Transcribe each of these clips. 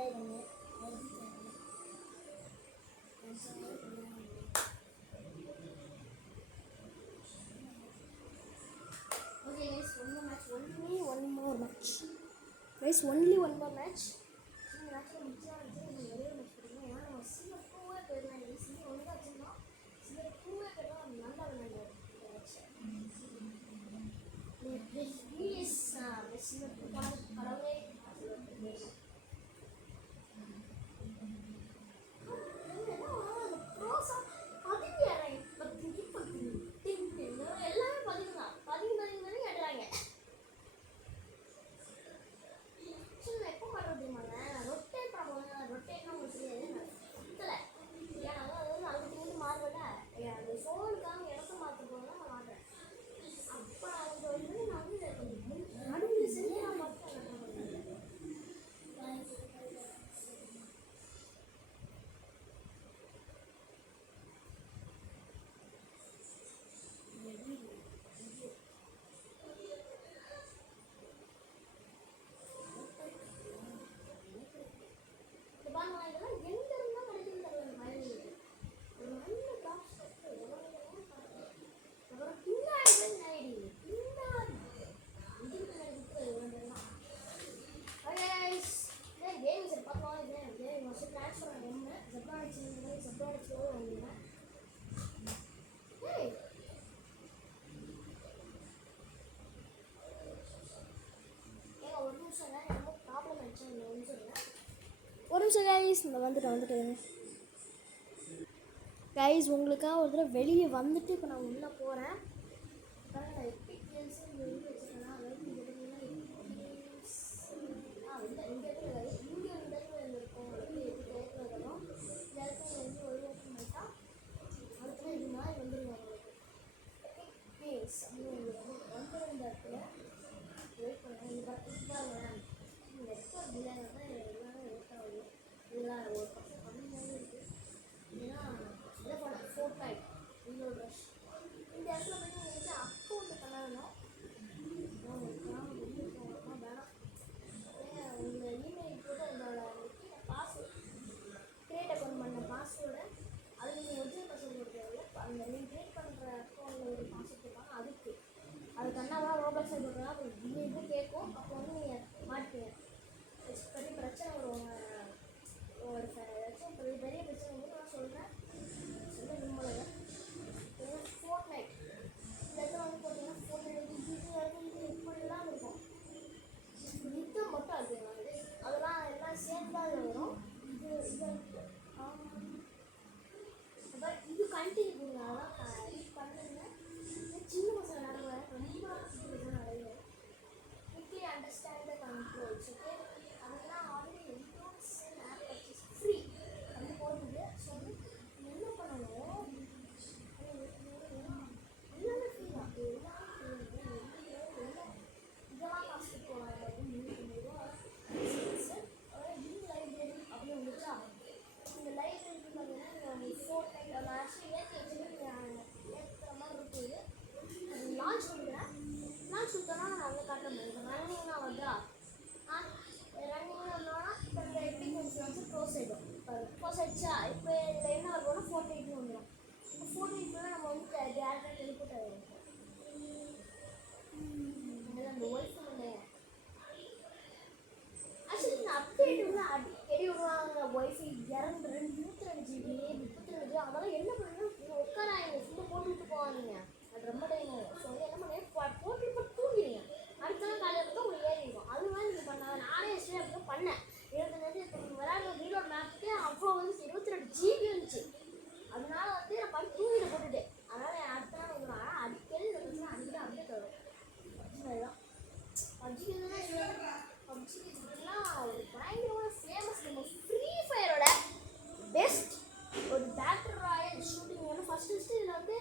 Guys, only one more match. இந்த மேட்ச்சில் முடிச்சா வந்து நம்ம ஒரே ஒரு மேட்ச் போடுவோம். ஏன்னா நம்ம சீக்கிரம் டூவே போயிடலாம். நீங்கள் சீக்கிரம் ஒன்று தான் வச்சுருந்தோம். சீக்கிரம் டூவே போயிடலாம். நம்ம நல்லா விளையாடுவோம் இந்த மேட்ச்சை. ப்ளீஸ் சீக்கிரம் டூ கடவுளே ஒரு நிமிஷம் கைஸ், இந்த வந்துட்டேன் கைஸ். உங்களுக்காக ஒரு தடவை வெளியே வந்துட்டு இப்போ நான் உள்ளே போகிறேன். அது கண்ணாவா ரோபோட்ஸ் போட்டுருந்தா அப்புறம் இது கேட்கும். அப்போ வந்து நீங்கள் மாட்டுவீங்க. பெரிய பிரச்சனை வரும். ஒரு ஏதாச்சும் பெரிய பிரச்சனை வந்து நான் சொல்கிறேன். சொல்ல விரும்பலை. ஃபோர்ட் நைட் இந்த இடத்துல வந்து பார்த்தீங்கன்னா ஃபோர்ட் நைட் இது இப்படிலாம் இருக்கும். யுத்தம் மட்டும் இருக்குங்க. அதெல்லாம் எல்லாம் சேர்த்து தான் வரும். இது கண்டினியூ பண்ணுங்க. அதெல்லாம் இது பண்ணுங்க. சின்ன பசங்க நடக்கிற ரொம்ப நிறைய அண்டர்ஸ்டாண்ட் த கண்ட்ரோல்ஸ். ஓகே, அதெல்லாம் already includes in app purchase free அது போடுது. ஸோ வந்து என்ன பண்ணணும், எல்லாமே ஃப்ரீ தான். இதெல்லாம் காசு போகிறாங்க. லைப்ரரி அப்படின்னு வந்துச்சா, இந்த லைப்ரரி பார்த்தீங்கன்னா நீங்கள் ஃபோர்ட் நைட் ஆக்சுவலி ஏற்றுற மாதிரி இருக்குது. லான்ச் பண்ணிக்கிறேன். லான்ச் கொடுத்தோன்னா நான் வந்து காட்ட முடியும். ரன்னிங்னா வந்தா ரன்னிங்னா வந்தோன்னா இப்போ இந்த எப்பிக் வந்து க்ளோஸ் ஆகிடும். க்ளோஸ் ஆகிடுச்சா இப்போ இதில் என்ன வரும்னா 48 வந்துடும். இப்போ 48 நம்ம வந்து டேரக்டாக டெலிபோர்ட் ஆகிடும். அந்த ஒய்ஃப் வந்து ஆக்சுவலி இந்த அப்டேட் வந்து அடிக்கடி விடுவாங்க. ஒய்ஃபை 22 GB 32 GB அதெல்லாம் என்ன பண்ணுறீங்கன்னா உட்காராங்க ஃபுல்லாக போட்டுவிட்டு போவாங்க. அது ரொம்ப டைம் ஆகும். ஸோ வந்து என்ன பண்ணேன், போட்டு தூங்கிடுங்க. அடுத்த நாள் காலையில் இருந்தால் உங்களுக்கு ஏறி இருக்கும். அது மாதிரி நீங்கள் பண்ணாங்க. நானே எஸ்டே அப்படி தான் பண்ணேன். 22 இப்போ நீங்கள் விளையாடுற வீடோட மேப்புக்கு அவ்வளோ வந்து 22 GB இருந்துச்சு. அதனால வந்து நான் பண்ணி தூங்கிட போட்டுட்டேன். அதனால் அடுத்த நாள் வந்து அடிக்கடி இந்த பிரச்சனை அடிக்கடி அப்டேட் வரும். அதுதான் பப்ஜிலாம் ஒரு பயங்கரமான ஃபேமஸ். நம்ம ஃப்ரீ ஃபயரோட பெஸ்ட் ஒரு பேட்டர் ராயல் ஷூட்டிங் வந்து ஃபஸ்ட்டு இதில் வந்து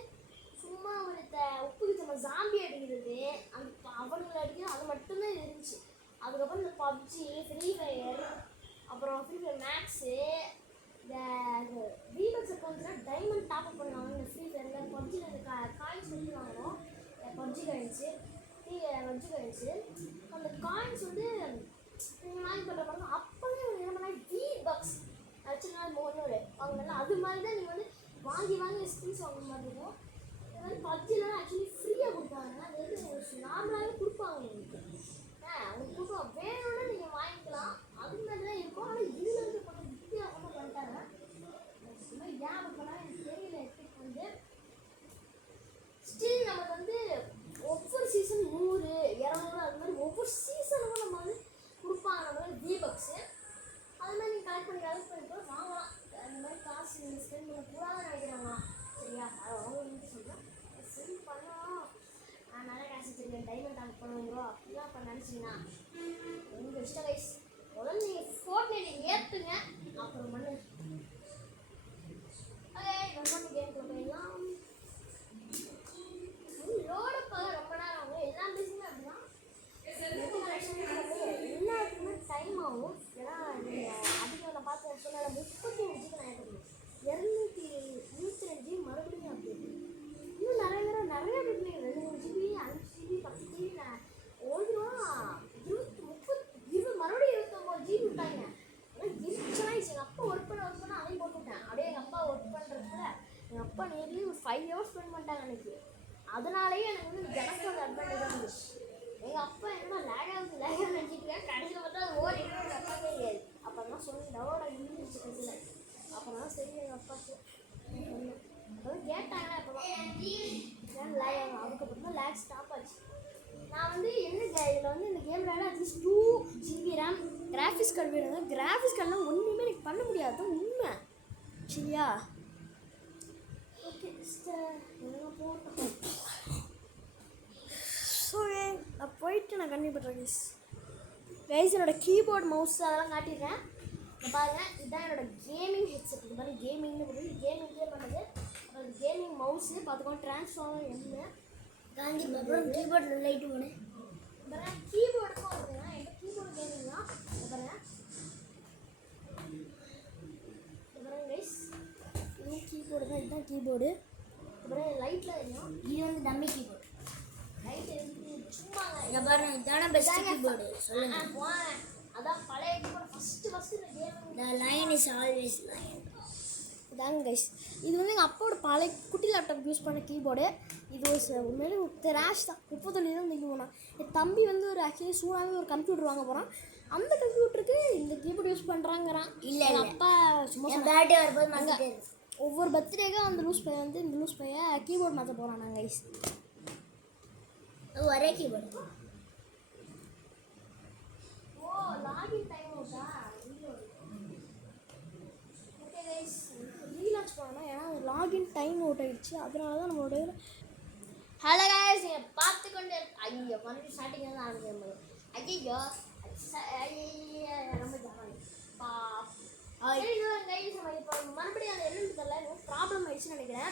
சும்மா ஒரு உப்புக்கு நம்ம ஜாம்பி அடிக்கிறது, அந்த அவனுங்களை அடிக்கிறது, அது மட்டும்தான் இருந்துச்சு. அதுக்கப்புறம் இந்த பப்ஜி, ஃப்ரீ ஃபயர், அப்புறம் ஃப்ரீ ஃபயர் மேக்ஸு, இந்த வீபக்ஸ் அக்கௌண்ட்ஸில் டைமண்ட் டாப்அப் பண்ணுவாங்க. இந்த ஃப்ரீ ஃபயரில் பப்ஜியில் இந்த காயின்ஸ் வந்து வாங்கணும். பப்ஜி காயின்ஸு அந்த காயின்ஸ் வந்து நீங்கள் வாங்கி பண்ணுற பாருங்க. அப்போவே என்ன பண்ணால் வாங்கல அது மாதிரி தான் நீங்கள் வந்து வாங்கி ஸ்கின்ஸ் வாங்குற மாதிரி இருக்கும். இது மாதிரி பப்ஜிலாம் ஆக்சுவலி ஃப்ரீயாக கொடுப்பாங்க. அது வந்து நார்மலாகவே கொடுப்பாங்க உங்களுக்கு. அவங்க கொடுப்போம் வேணும்னா நீங்கள் வாங்கிக்கலாம். அது மாதிரி தான் இருக்கும். ஆனால் இதில் வந்து கொஞ்சம் வித்தியாசமாக பண்ணிட்டாங்க. ஏன் அப்படின்னா எனக்கு தெரியல எப்படி வந்து ஸ்டில் நமக்கு வந்து ஒவ்வொரு சீசன் 100 200 அது மாதிரி ஒவ்வொரு சீசனுக்கும் நம்ம வந்து கொடுப்பாங்க. நம்ம வந்து V-Bucks அது மாதிரி நீங்கள் கலெக்ட் பண்ணி கூட வாங்கலாம். அந்த மாதிரி காசு நீங்கள் ஸ்பெண்ட் பண்ணக்கூடாதுன்னு நினைக்கிறாங்க. சரியா அது அவங்க சொல்கிறேன் ஸ்பெண்ட் பண்ணலாம். நல்ல காசு வச்சுருக்கேன் டைமண்ட் ஆட் பண்ணுவோம் அப்படிலாம் இப்போ நினச்சிங்கன்னா உங்கள் இஷ்ட கைஸ். முதல்ல நீங்கள் ஃபோர்ட்நைட் ஏற்றுங்க அப்புறம் பண்ணு. ஓகே ரொம்ப கேம் போயிடலாம். லோடப்பாக ரொம்ப நேரம் ஆகும். எல்லா பிஸியுமே அப்படிதான் எல்லாத்துக்குமே டைம் ஆகும். ஏன்னா நீங்கள் அதிகம் பார்த்து சொன்னால 35 GB நான் ஏற்றணும். 222 மறுபடியும் அப்படி இன்னும் நிறைய பேர் 2 GB 5 GB 10 GB நான் ஓடுறோம் 20 மறுபடியும் 29 GB விட்டாங்க. ஆனால் இருந்துச்சுன்னா எங்கள் அப்பா ஒர்க் பண்ண அதையும் போட்டுவிட்டேன். அப்படியே எங்கள் அப்பா ஒர்க் பண்ணுறதுல எங்கள் அப்பா நேர்லி ஒரு 5 hours ஸ்பெண்ட் பண்ணிட்டாங்க அன்றைக்கி. அதனாலேயே எனக்கு வந்து எனக்கு ஒரு அட்வான்டேஜ் இருந்துச்சு. எங்கள் அப்பா என்னன்னா லேகாக நினச்சிட்டு கடைசியில் பார்த்தா அது ஓடி எங்கள் அப்பாவே கிடையாது. அப்புறம் சொல்லி டவுனோட இருந்துச்சு கடைசியில். அப்புறம் தான் சரி எங்கள் அப்பாவுக்கு அப்புறம் கேட்டாங்கன்னா அப்போ தான் லேக் ஆகும். அதுக்கப்புறம் தான் லேக் ஸ்டாப் ஆச்சு. நான் வந்து என்ன இதில் வந்து இந்த கேம் விளையாட at least 2 GB RAM graphics card வேணுங்க. கிராஃபிக்ஸ் கார்டெலாம் ஒன்றுமே எனக்கு பண்ண முடியாது உண்மை. சரியா ஓகே போட்டோம். ஸோ நான் போயிட்டு நான் கண்டிப்பாக பண்ணுறேன் கைஸ். என்னோடய கீபோர்ட் மவுஸ் அதெல்லாம் காட்டிடுறேன். இப்போ பாருங்கள் இதுதான் என்னோடய கேமிங் ஹெட்செட். இது மாதிரி கேமிங்னு போட்டு கேமிங்கே பண்ணுறது. அப்புறம் கேமிங் மவுஸு பார்த்துக்கோங்க ட்ரான்ஸ்ஃபார்மர் என்ன காந்தி அப்புறம் கீபோர்டு லைட்டு போனேன். பாருங்கள் கீபோர்டுக்கும் இருக்குங்க. எங்கள் கீபோர்டு கேமிங் தான். பாருங்கள் கைஸ் இதுவும் கீபோர்டு தான். இதுதான் கீபோர்டு. அப்புறம் லைட்டில் தெரியும் இது வந்து டம்மி கீபோர்டு. லைட் எதுக்கு சும்மாங்க இங்கே பாருங்க. இதான பெஸ்ட் கீபோர்டு சொல்லுங்க போங்க. அதான் பழைய கீபோர்டு ஃபஸ்ட்டு இந்த game the line is always line. இதாங்க கைஸ் இது வந்து எங்கள் அப்பாவோட பழைய குட்டி லேப்டாப் யூஸ் பண்ண கீபோர்டு. இது உண்மையிலே ஒரு ரேஷ் தான். 30 தான் தூக்கி போனான். என் தம்பி வந்து ஒரு ஆக்சுவலி சூடாகவே ஒரு கம்ப்யூட்டர் வாங்க போகிறான். அந்த கம்ப்யூட்டருக்கு இந்த கீபோர்டு யூஸ் பண்ணுறாங்கிறான். இல்லை எங்கள் அப்பா சும்மா பர்த்டே வரும்போது நாங்கள் ஒவ்வொரு பர்த்டேக்கும் அந்த லூஸ் பையன் வந்து இந்த லூஸ் பையன் கீபோர்டு மாற்ற போகிறான். நாங்கள் கைஸ் ஒரே கீபோர்டு. ஓ லாகின் டைம் ஆகுதா? ஓகே கைஸ் ரீலான்ச் பண்ணணும். ஏன்னா லாகின் டைம் அவுட் ஆகிடுச்சு. அதனால தான் நம்மளோட ஹலோ கைஸ் நீங்கள் பார்த்துக்கொண்டு ஐயோ மறுபடியும் ஸ்டார்டிங்கில் தான் ஆரம்பிக்கிற ஐயோ ரொம்ப ஜாலி கைஸ். இப்போ மறுபடியும் அது என்னன்னு தெரியல ப்ராப்ளம் ஆகிடுச்சுன்னு நினைக்கிறேன்.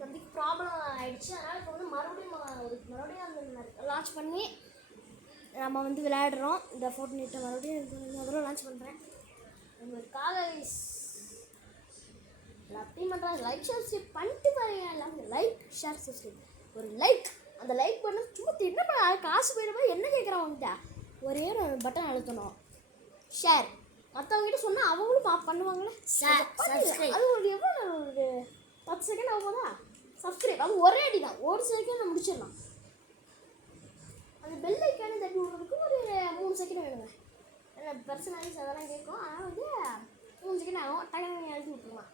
தம்பிக்கு ப்ராப்ளம் ஆகிடுச்சு. அதனால் இப்போ வந்து மறுபடியும் அந்த லான்ச் பண்ணி நம்ம வந்து விளையாடுறோம். இந்த ஃபோர்ட்நைட்டை மறுபடியும் அதெல்லாம் லான்ச் பண்ணுறேன் உங்களுக்காக. எல்லாத்தையும் பண்ணுறாங்க. லைக் ஷேர் சப்ஸ்கிரைப் பண்ணிட்டு பாருங்க. எல்லாமே லைக் ஷேர் சப்ஸ்கிரைப். ஒரு லைக் அந்த லைக் பண்ண சும்மா என்ன பண்ண காசு போயிடும்போது என்ன கேட்குறான் அவங்ககிட்ட ஒரே ஒரு பட்டன் அழுத்தணும். ஷேர் மற்றவங்ககிட்ட சொன்னால் அவங்களும் பண்ணுவாங்களே. அது ஒரு எவ்வளோ ஒரு 10 செகண்ட் ஆகும்போதா சப்ஸ்கிரைப். அது ஒரே அடி தான். ஒரு செகண்ட் முடிச்சிடலாம். அந்த பெல் ஐக்கானே தட்டி விடுறதுக்கு ஒரு 3 செகண்ட் வேணுங்க. ஏன்னா பர்சனலைஸ் அதெல்லாம் கேட்கும். ஆனால் வந்து 3 செகண்ட் ஆகும். டக்குனு எழுதி விட்டுருவான்.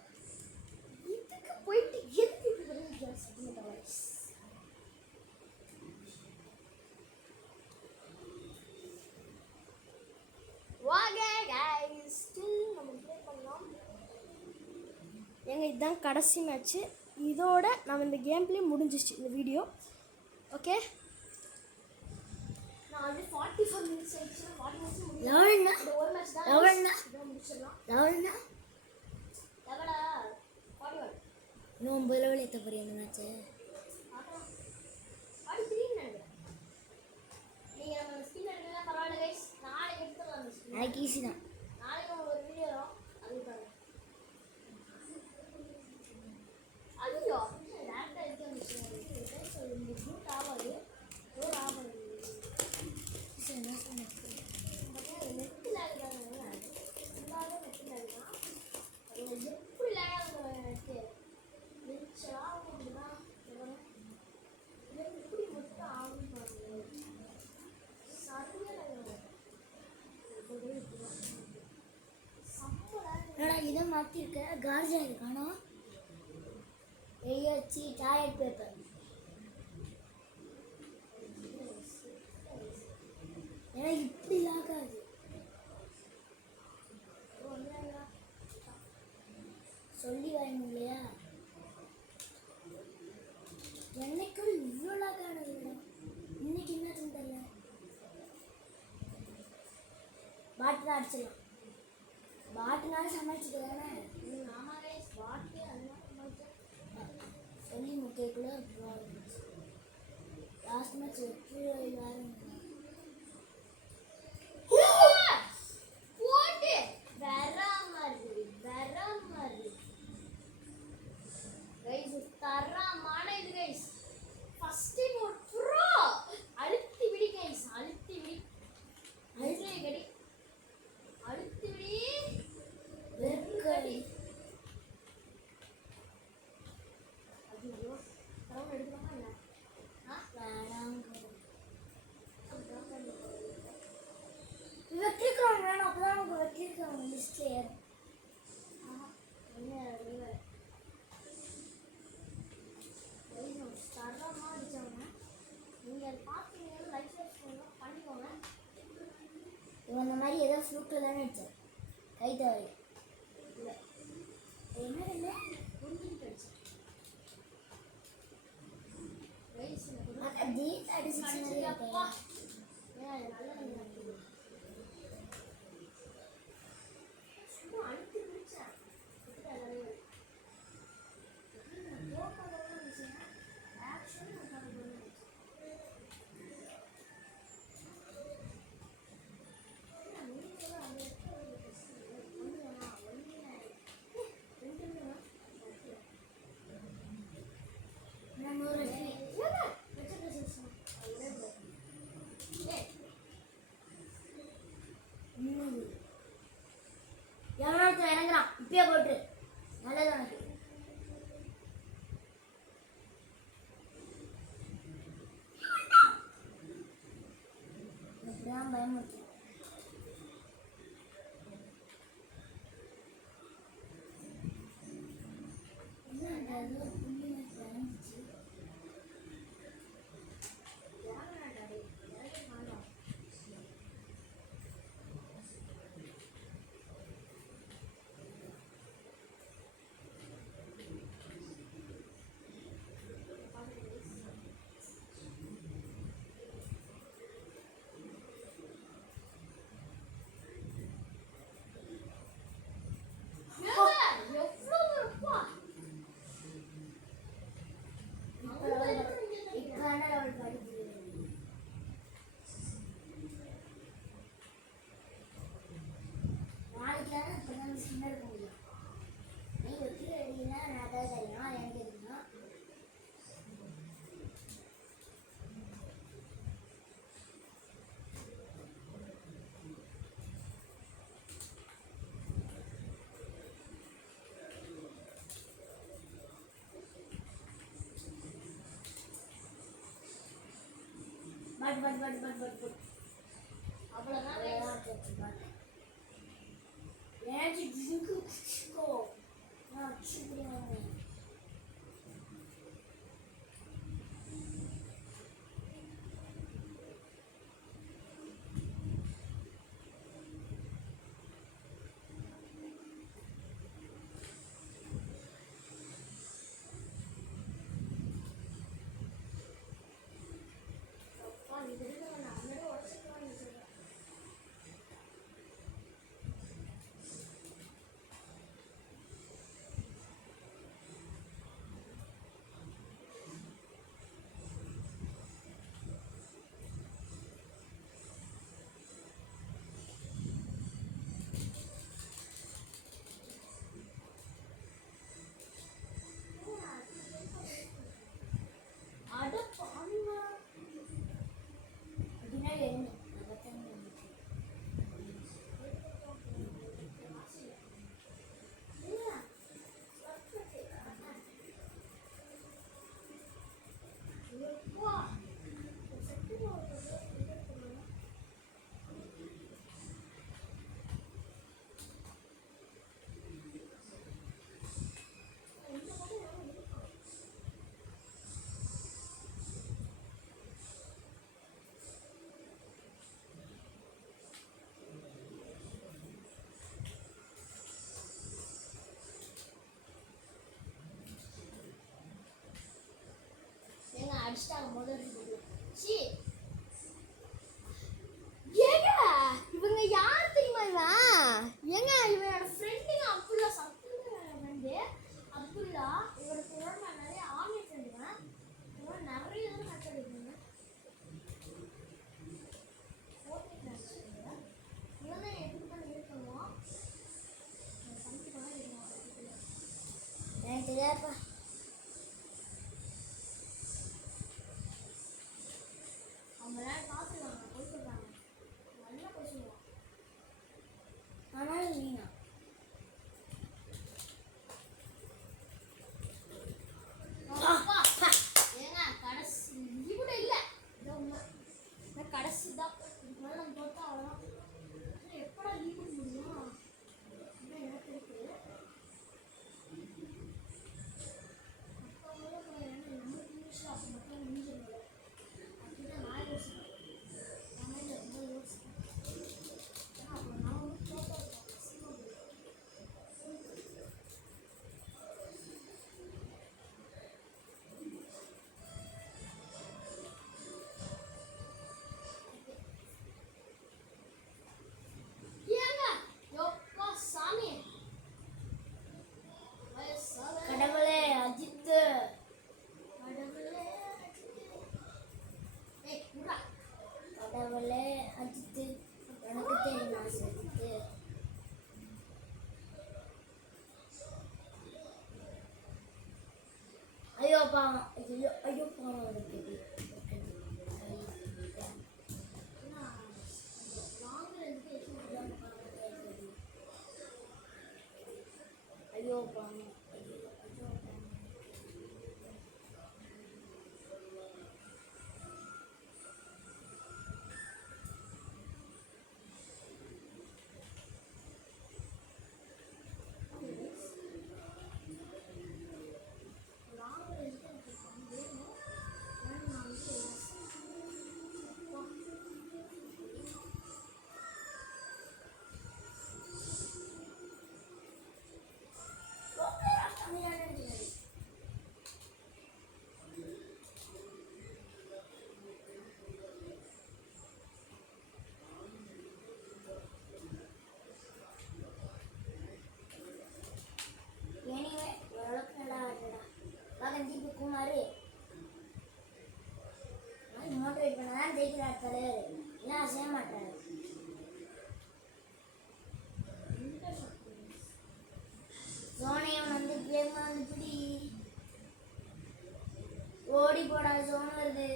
இதுக்கு போயிட்டு எதுக்கு ஏங்க இதுதான் கடைசி மேட்ச்சு. இதோட நம்ம இந்த கேம் பிளே முடிஞ்சிச்சு இந்த வீடியோ. ஓகே நான் ஆல்ரெடி 44 மினிட்ஸ் ஆயிடுச்சு. 40 மினிட்ஸ் முடியல. இந்த ஒரு மேட்ச் தான் முடிச்சிடலாம். எவ்வளோ 41 இன்னும் 9 லெவல் ஏற்ற போறியா இந்த மேட்ச்சு? 43 நினைக்கிறேன். நீங்கள் நம்ம ஸ்கின் எடுக்கலாம் பரவாயில்ல கைஸ். நாளைக்கு எடுத்துடலாம் அந்த ஸ்கின். நாளைக்கு ஈஸி தான். நாளைக்கு ஒரு வீடியோ வரும். அது பாருங்க. ஐயோ டேரக்டாக எடுத்து வந்துச்சு. இந்த ஷூட் ஆகாது. ஒரு ஆகாது. என்ன சொன்னேன் நெட்டில் ஆகுதாங்க. எல்லாரும் நெட்டில் ஆகுதான். இதை மாற்றிருக்க கார்ஜா இது காணோம் வச்சு டாய்லெட் பேப்பர் ஏன்னா இப்படி ஆகாது சொல்லி வாங்க இல்லையா என்னைக்கும் இவ்வளோ காணுது இன்னைக்கு என்ன தெரியல பாட்டு தான் அடிச்சிடலாம் பாட்டுனாலும் சமாளிச்சுட்டு தானே ஆமாங்க பாட்டு அதெல்லாம் சமாளிச்சேன் சொல்லி முக்கியக்குள்ள லாஸ்ட் மேட்ச் வெற்றி வேறு போட்டு வெறாமரு கைஸ் தரமான இது கைஸ் ஃபர்ஸ்ட் டைம் ஒரு ப்ரோ அழுத்தி விடி கைஸ் அழுத்தி விடி அழுத்தி கடி அழுத்தி விடி வெறுக்கடி ஐயோ தரவு எடுக்கலாமா என்ன வெற்றிக்கிறோம் வேணும் அப்பதான் நமக்கு வெற்றிக்கிறோம் லிஸ்ட்ல ஏறும் தரமாக அடித்தவங்க நீங்கள் அதை பார்த்தீங்கன்னா லைஃப் பண்ணிக்கோங்க இவன் இந்த மாதிரி ஏதோ ஃப்ளூக்கில் தானே அடித்தேன் கை தவறி இல்லை என்ன இல்லை புரிஞ்சுட்டு அடித்தேன் அடிச்சுப்பா ஏன் நல்லா சும்மா அழுத்தி பிடிச்சேன் எவனோட இறங்குறான் இப்பயே போட்டு நல்லதான் இப்படிதான் பயமுறுத்து பட் அவ்வளோதான் ஏன் ட்ரிங்க்கு நான் வச்சுக்கிறேன் அமைதியாப்பா. அவங்க எல்லாரும் பார்த்துருவாங்க, போய் சொல்கிறாங்க, நல்லா போய் சொல்லுவான். ஆனாலும் வீணா ஏங்க கடைசி இது கூட இல்லை, இது உண்மை. கடைசி தான் இதுக்கு மேலே நம்ம தோத்தா அவ்வளோதான். எப்படா லீவ் முடியும் எனக்கு இருக்கு. மற்றவங்களும் நம்ம இங்கிலீஷில் அப்போ மட்டும் முடிஞ்சிருந்தது அப்படிதான் நான் யோசிப்பேன். நான் ரொம்ப யோசிப்பேன். ஏன்னா அப்புறம் நான் வந்து தோத்தா கடவுளே அஜித்து. கடவுளே அஜித்து, எனக்கு தெரியுமா அஜித்து? ஐயோ பாவம், ஐயோ ஐயோ பாவம் இருக்குது. ஐயோ பாவம். குமாரு மோட்டிவேட் பண்ணதான் ஜெயிக்கிறார் தலைவர், என்ன செய்ய மாட்டாரு. சோனையம் வந்து கேமா இப்படி ஓடி போடா, சோன் வருது.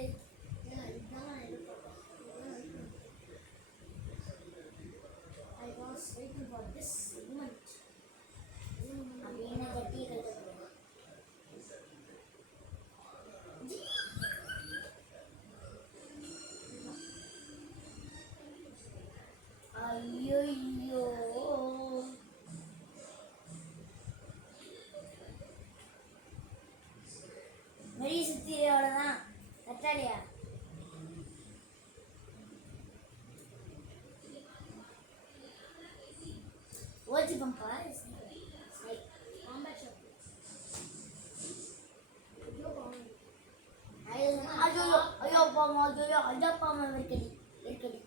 அப்படின்னு கட்டி ஐயோ வெளியே சுத்தி அவ்வளோதான். கட்டாளியா ஓச்சி பம்பா ஐயோ ஐயோ பாமா, ஐயோ ஐயா பாமா, வெறுக்கடி வெறுக்கடி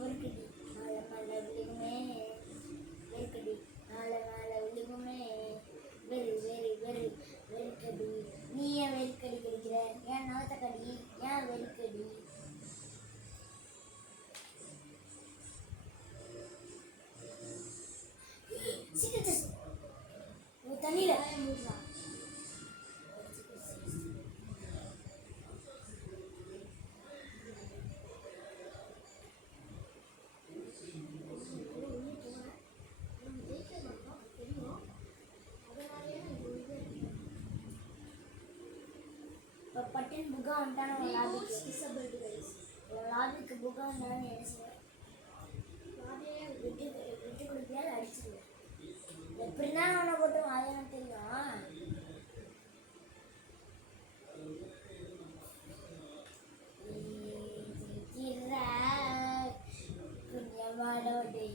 வெறுக்கடி, மேலே மேலே விழுகுமே, வெறுக்கடி மேலே மேலே விழுகுமே, வெறு வெறு வெறு வெறுக்கடி. நீ ஏன் வெறுக்கடி கிடைக்கிற? ஏன் நகத்த கடி, ஏன் வெறுக்கடி? தண்ணியில பட்டின் புகா வந்துட்டான லாபிக்கு புகா வந்தாலும் என்ன செய்வேன்? விட்டு விட்டு கொடுப்பியால் அடிச்சிடுவேன். எப்படின்னா அவனை போட்டு அது எனக்கு தெரியும். குஞ்சமாடோடி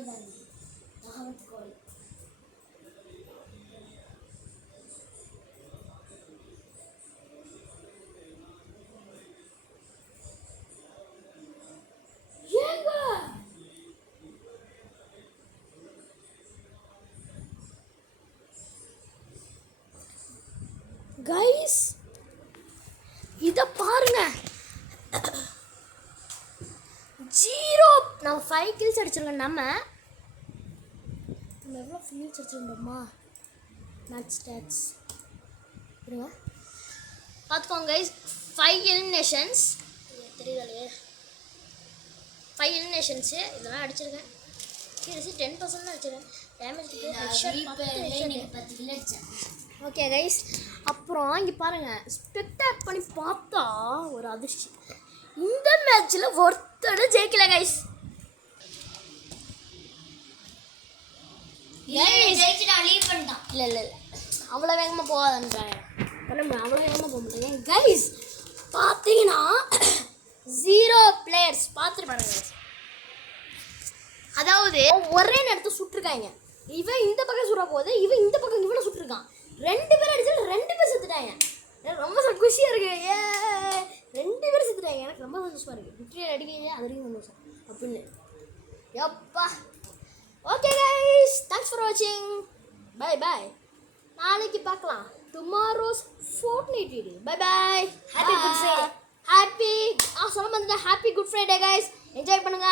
கோழி தான் இது. மகாவத் கோழி. ஏங்க கைஸ் இத பாருங்க 0 நம்ம 5 கில்ஸ் அடிச்சிருக்கோம் நம்ம எவ்வளோ கில்ஸ் அடிச்சிருந்தோமா மேட்ச் ஸ்டாட்ஸ் இருங்க பார்த்துக்கோங்க கைஸ் 5 எலிமினேஷன்ஸ் தெரியலையே 5 எலிமினேஷன்ஸு இதெல்லாம் அடிச்சிருக்கேன் கீழே 10% தான் அடிச்சிருக்கேன் டேமேஜ் ஓகே கைஸ் அப்புறம் இங்கே பாருங்கள் ஸ்பெக்டாட் பண்ணி பார்த்தா ஒரு அதிர்ச்சி இந்த மேட்ச்சில் ஒருத்தர் ஜெயிக்கல கைஸ் இல்லை இல்லை இல்லை அவ்வளோ வேகமாக போகாதுன்றாங்க அவ்வளோ வேகமாக போக முடியாது கைஸ் பார்த்தீங்கன்னா 0 பிளேயர்ஸ் பார்த்துட்டு பாருங்க அதாவது ஒரே நேரத்தை சுட்டிருக்காங்க இவன் இந்த பக்கம் சுட போகுது இவன் இந்த பக்கம் இவனை சுட்டிருக்கான் 2 பேர் அடிச்சாலும் 2 பேர் செத்துட்டாங்க எனக்கு ரொம்ப குஷியாக இருக்கு ஏ 2 பேர் செத்துட்டாங்க எனக்கு ரொம்ப சந்தோஷமாக இருக்குது விக்டரி அடிக்கலையே அது வரைக்கும் சந்தோஷம் அப்படின்னு எப்பா ஓகே கைஸ் தேங்க்ஸ் ஃபார் வாட்சிங் பை பாய் நாளைக்கு பார்க்கலாம் tomorrow's Fortnite video bye bye happy good Friday happy சொல்ல வந்துட்டேன் happy good Friday guys enjoy பண்ணுங்க